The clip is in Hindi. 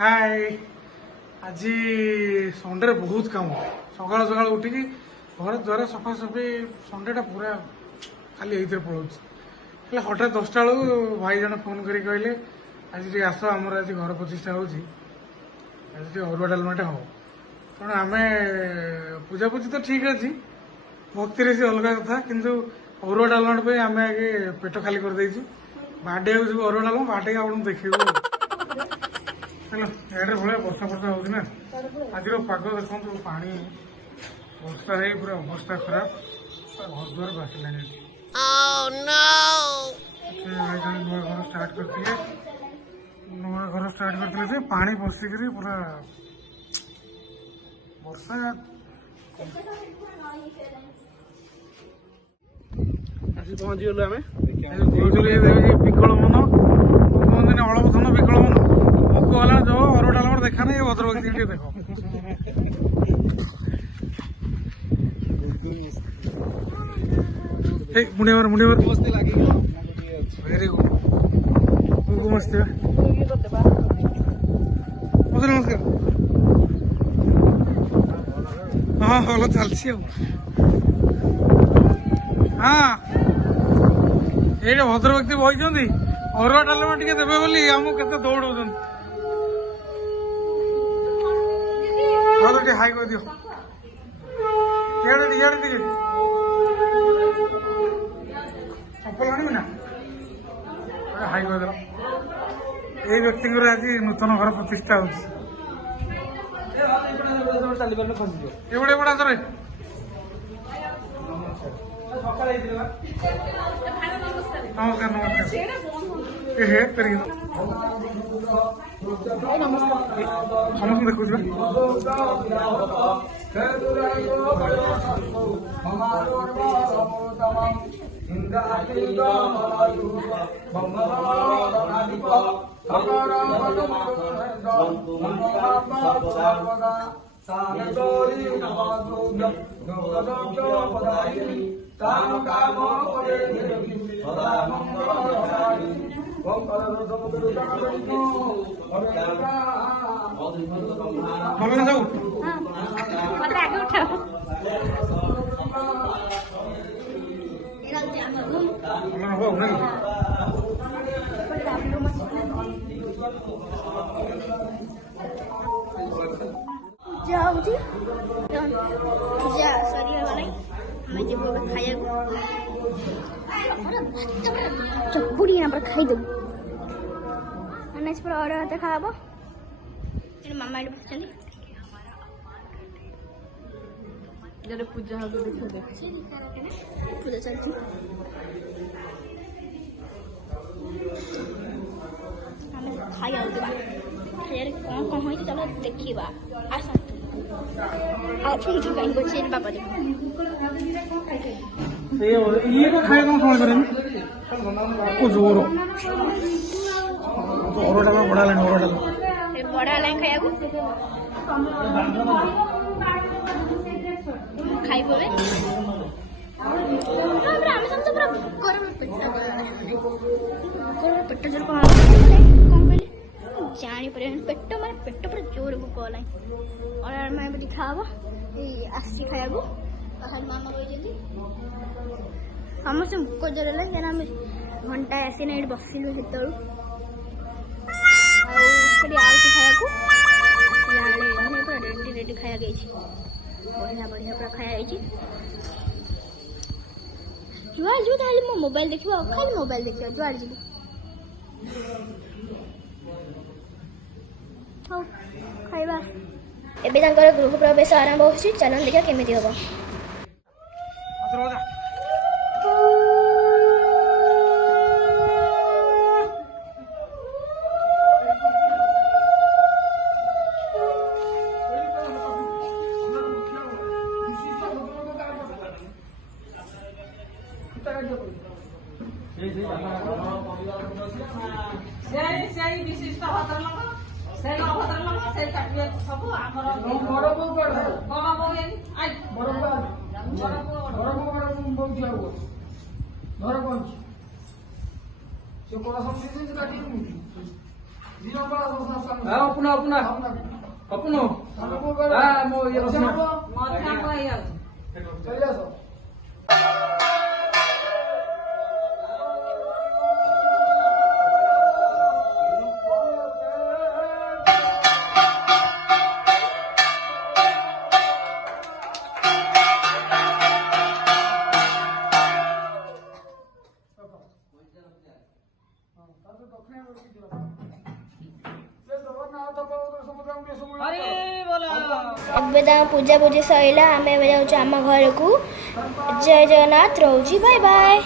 हाय आज संडे बहुत काम सकाल सकाल उठिकी घर द्वार सफासफी संडेटा पूरा खाली ये पड़े हठात 10टा बेलू भाई जन फोन कर कहले आज टे आस आमर आज घर प्रतिष्ठा होती आज टे अरुआ डालमाटा हम तेणु आम पूजापूजी तो ठीक अच्छी भक्ति से अलग कथा किंतु अरुआ डालमाट आम आगे पेट खाली कर देचु बाडे जीव अरुआ डालमा बाटे आपको देखू चलो यार भाया वर्षा फर्षा हो आज पाग देखो पानी वर्षा है पूरा अवस्था खराब घर द्वार बासिला नुआ घर स्टार्ट करते पानी पशिक पूरा वर्षा आसी पहुँची गलु आम विकल मन कहते हलपथन विकल मन भोक गला जो अरुआ डालमा देखा नहीं भद्र भक्ति देखो मुंडिया मस्ती लगी वेरी गुड मस्ती नमस्कार हाँ भल चलती हाँ ये भद्र व्यक्ति बही अरुआ डालमा टे देवे बोली आमको केते दौड़ हाई कर दियो चप्पल आनी ना हाई कर दे ये व्यक्ति आज नूतन घर प्रतिष्ठा हो नमस्कार नमस्कार समस्त देखु चपुड़ी यहाँ पर खाई देव और हाथ खा मामा बसुँच पूजा पूजा चलती खाई खाइए कौन कौन हो चलो देखा आस कहीं बचे बाबा ये खाए कौन समझ करें जोर बड़ा लाइन खाया खाई बोले पेट जोर कौन कहली जानी पर पेट माने पेट पूरा जोर भोक गलानी और मैं दिखा आसी खाया मामा कहते समस्त भोक जोर है क्या घंटा आसी ना ये बसिलु से आउटी खाया पूरा रेडी रेडी खाया गई बढ़िया बढ़िया पूरा खाया जुआर जी खाली मो मोबाइल देखो खाली मोबाइल देखो जुआर जी खाइबा एबे गृह प्रवेश आरंभ हो चलन देखा केमी हम विशिष्ट ଅପୁନ ଅପୁନ ଅପୁନ ମୋ ଇଏ ଏବେ ତାଙ୍କ ପୂଜାପୂଜି ସରିଲା। ଆମେ ଏବେ ଯାଉଛୁ ଆମ ଘରକୁ। ଜୟ ଜଗନ୍ନାଥ, ରହୁଛି, ବାଏ ବାଏ।